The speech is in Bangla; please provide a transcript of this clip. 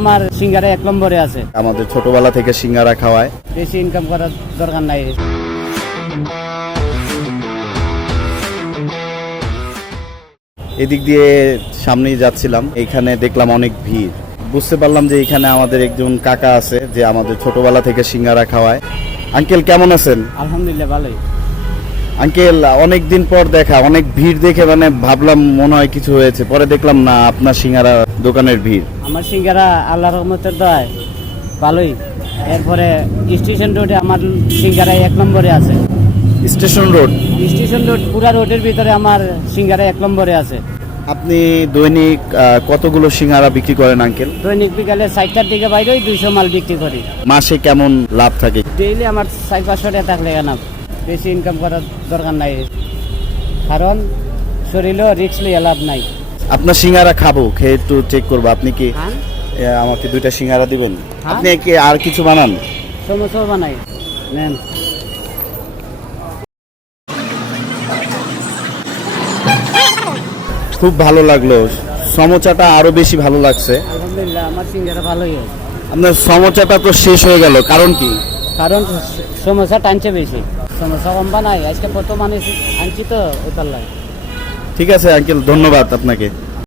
আমার সিঙ্গারা 1 নম্বরে আছে। আমাদের ছোটবেলা থেকে সিঙ্গারা খাওয়ায়। বেশি ইনকাম করার দরকার নাই। এদিক দিয়ে সামনেই যাচ্ছিলাম, এখানে দেখলাম অনেক ভিড়। বুঝতে পারলাম যে এখানে আমাদের একজন কাকা আছে যে আমাদের ছোটবেলা থেকে সিঙ্গারা খাওয়ায়। আঙ্কেল কেমন আছেন? আলহামদুলিল্লাহ ভালোই। আঙ্কেল অনেক দিন পর দেখা, অনেক ভিড় দেখে মানে ভাবলাম মনে হয় কিছু হয়েছে, পরে দেখলাম না, আপনার সিঙ্গারা দোকানের ভিড়। আমার সিঙ্গারা আল্লাহর রহমতের দয়ায় ভালোই। এরপরে স্টেশন রোডে আমার সিঙ্গারা 1 নম্বরে আছে। Station road? স্টেশন রোড পুরা রোডের ভিতরে আমার সিঙ্গারা 1 নম্বরে আছে। আপনি দৈনিক কতগুলো সিঙ্গারা বিক্রি করেন আঙ্কেল? দৈনিক বিকালে 4টার দিকে বাইরে 200 মাল বিক্রি করি। মাসে কেমন লাভ থাকে? ডেইলি আমার 400-500 টাকা থাকলে না, বেশি ইনকাম করার দরকার নাই, কারণ শরীরও রিস্ক লিয়ে লাভ নাই। আপনার সিঙ্গারা খাবো, খেয়ে একটু চেক করবো। আপনি কি হ্যাঁ, আমাকে 2টা সিঙ্গারা দিবেন? হ্যাঁ। আপনি কি আর কিছু বানান? সমোসা বানাই, নেন। খুব ভালো লাগলো, সমোচাটা আরো বেশি ভালো লাগছে। আলহামদুলিল্লাহ আমার সিঙ্গারা ভালোই হয়। আপনার সমোচাটা তো শেষ হয়ে গেল, কারণ কি? কারণ সমোসা টানছে বেশি, সমোসা কম বানাই। আজকে কত মানুষ আনছি তো ওই পাল্লায়। ঠিক আছে আঙ্কেল, ধন্যবাদ আপনাকে।